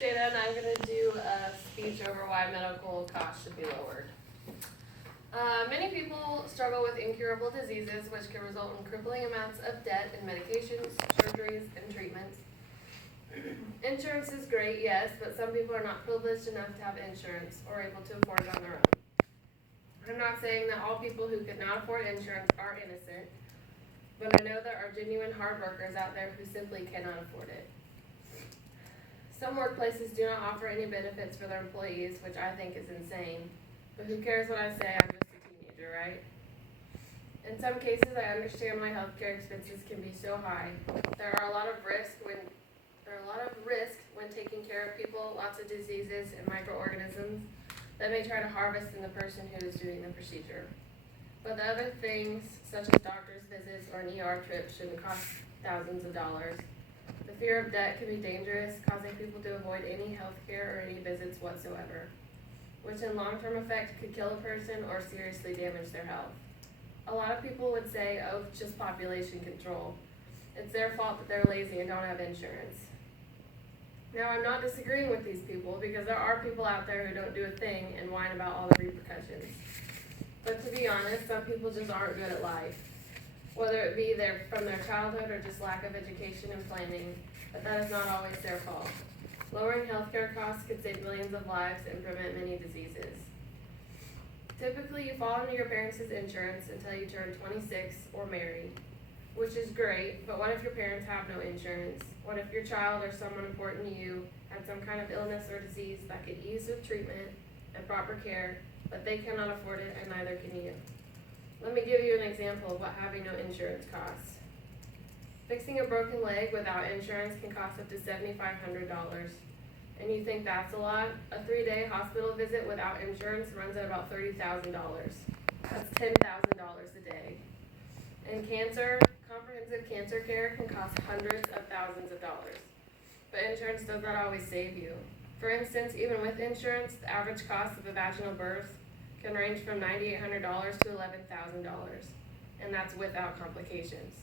And I'm going to do a speech over why medical costs should be lowered. Many people struggle with incurable diseases, which can result in crippling amounts of debt in medications, surgeries, and treatments. Insurance is great, yes, but some people are not privileged enough to have insurance or able to afford it on their own. I'm not saying that all people who could not afford insurance are innocent, but I know there are genuine hard workers out there who simply cannot afford it. Some workplaces do not offer any benefits for their employees, which I think is insane. But who cares what I say? I'm just a teenager, right? In some cases, I understand my healthcare expenses can be so high. There are a lot of risk when taking care of people, lots of diseases and microorganisms that may try to harvest in the person who is doing the procedure. But the other things, such as doctor's visits or an ER trip, shouldn't cost thousands of dollars. The fear of debt can be dangerous, causing people to avoid any health care or any visits whatsoever, which in long-term effect could kill a person or seriously damage their health. A lot of people would say, oh, it's just population control. It's their fault that they're lazy and don't have insurance. Now, I'm not disagreeing with these people because there are people out there who don't do a thing and whine about all the repercussions. But to be honest, some people just aren't good at life. Whether it be from their childhood or just lack of education and planning, but that is not always their fault. Lowering healthcare costs could save millions of lives and prevent many diseases. Typically, you fall under your parents' insurance until you turn 26 or married, which is great, but what if your parents have no insurance? What if your child or someone important to you had some kind of illness or disease that could ease with treatment and proper care, but they cannot afford it and neither can you? Let me give you an example of what having no insurance costs. Fixing a broken leg without insurance can cost up to $7,500. And you think that's a lot? A 3-day hospital visit without insurance runs at about $30,000. That's $10,000 a day. And comprehensive cancer care can cost hundreds of thousands of dollars. But insurance does not always save you. For instance, even with insurance, the average cost of a vaginal birth can range from $9,800 to $11,000, and that's without complications.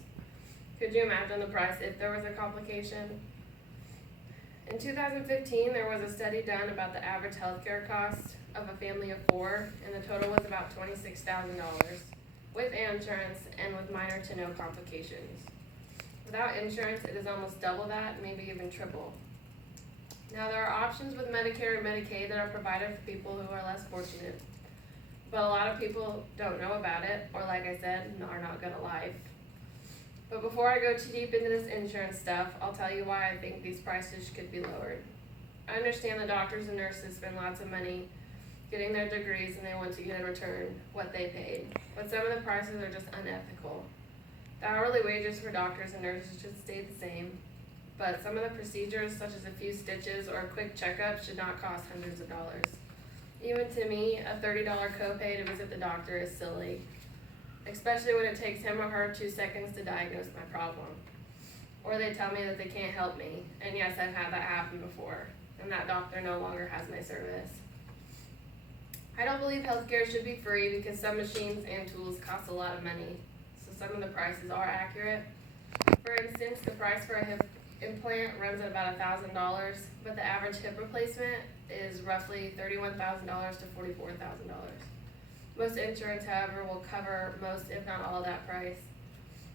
Could you imagine the price if there was a complication? In 2015, there was a study done about the average healthcare cost of a family of 4, and the total was about $26,000 with insurance and with minor to no complications. Without insurance, it is almost double that, maybe even triple. Now, there are options with Medicare and Medicaid that are provided for people who are less fortunate. But a lot of people don't know about it, or like I said, are not good at life. But before I go too deep into this insurance stuff, I'll tell you why I think these prices could be lowered. I understand the doctors and nurses spend lots of money getting their degrees and they want to get in return what they paid. But some of the prices are just unethical. The hourly wages for doctors and nurses should stay the same, but some of the procedures, such as a few stitches or a quick checkup, should not cost hundreds of dollars. Even to me, a $30 copay to visit the doctor is silly, especially when it takes him or her 2 seconds to diagnose my problem. Or they tell me that they can't help me, and yes, I've had that happen before, and that doctor no longer has my service. I don't believe healthcare should be free because some machines and tools cost a lot of money, so some of the prices are accurate. For instance, the price for a hip implant runs at about $1,000, but the average hip replacement is roughly $31,000 to $44,000. Most insurance, however, will cover most, if not all, of that price.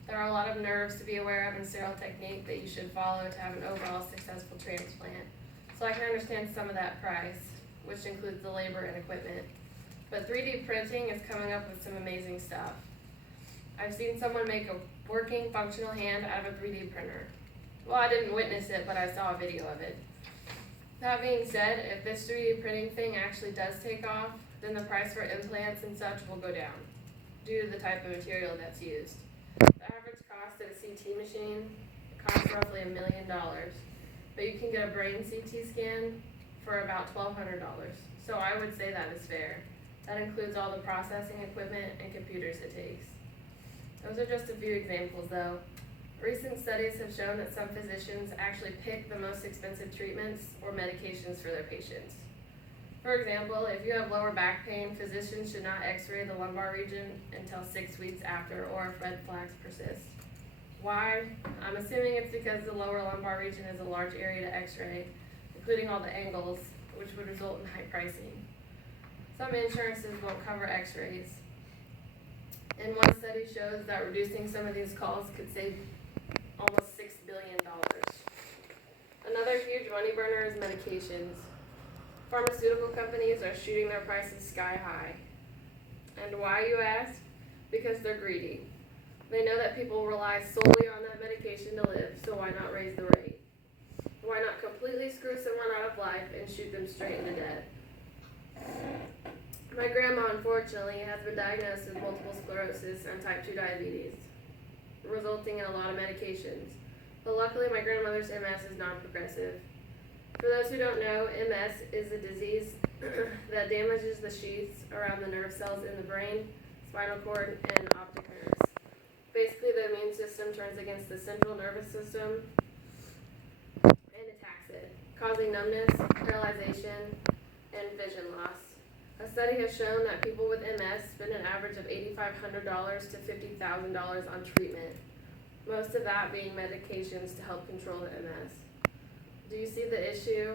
There are a lot of nerves to be aware of and sterile technique that you should follow to have an overall successful transplant. So I can understand some of that price, which includes the labor and equipment. But 3D printing is coming up with some amazing stuff. I've seen someone make a working, functional hand out of a 3D printer. Well, I didn't witness it, but I saw a video of it. That being said, if this 3D printing thing actually does take off, then the price for implants and such will go down due to the type of material that's used. The average cost of a CT machine costs roughly $1 million, but you can get a brain CT scan for about $1,200. So I would say that is fair. That includes all the processing equipment and computers it takes. Those are just a few examples though. Recent studies have shown that some physicians actually pick the most expensive treatments or medications for their patients. For example, if you have lower back pain, physicians should not x-ray the lumbar region until 6 weeks after or if red flags persist. Why? I'm assuming it's because the lower lumbar region is a large area to x-ray, including all the angles, which would result in high pricing. Some insurances won't cover x-rays. And one study shows that reducing some of these calls could save almost $6 billion. Another huge money burner is medications. Pharmaceutical companies are shooting their prices sky high. And why, you ask? Because they're greedy. They know that people rely solely on that medication to live, so why not raise the rate? Why not completely screw someone out of life and shoot them straight into debt? My grandma, unfortunately, has been diagnosed with multiple sclerosis and type 2 diabetes, resulting in a lot of medications. But luckily, my grandmother's MS is non-progressive. For those who don't know, MS is a disease that damages the sheaths around the nerve cells in the brain, spinal cord, and optic nerves. Basically, the immune system turns against the central nervous system and attacks it, causing numbness, paralyzation, and vision loss. A study has shown that people with MS spend an average of $8,500 to $50,000 on treatment, most of that being medications to help control the MS. Do you see the issue?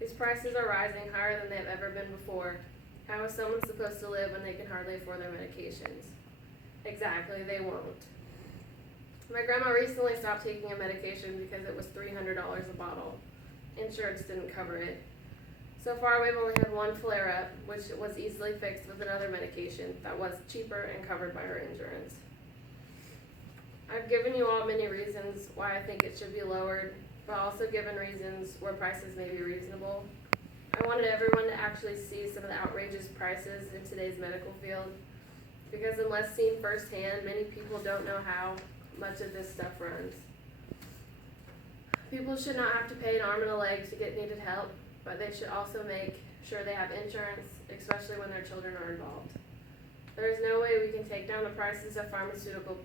These prices are rising higher than they've ever been before. How is someone supposed to live when they can hardly afford their medications? Exactly, they won't. My grandma recently stopped taking a medication because it was $300 a bottle. Insurance didn't cover it. So far, we've only had one flare-up, which was easily fixed with another medication that was cheaper and covered by her insurance. I've given you all many reasons why I think it should be lowered, but also given reasons where prices may be reasonable. I wanted everyone to actually see some of the outrageous prices in today's medical field, because unless seen firsthand, many people don't know how much of this stuff runs. People should not have to pay an arm and a leg to get needed help, but they should also make sure they have insurance, especially when their children are involved. There is no way we can take down the prices of pharmaceutical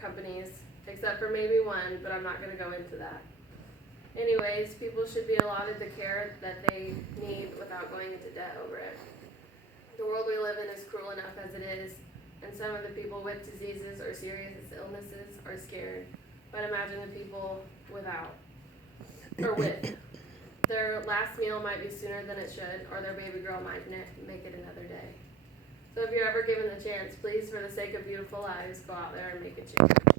companies, except for maybe one, but I'm not going to go into that. Anyways, people should be allotted the care that they need without going into debt over it. The world we live in is cruel enough as it is, and some of the people with diseases or serious illnesses are scared. But imagine the people without, or with. Their last meal might be sooner than it should, or their baby girl might make it another day. So if you're ever given the chance, please, for the sake of beautiful lives, go out there and make a change.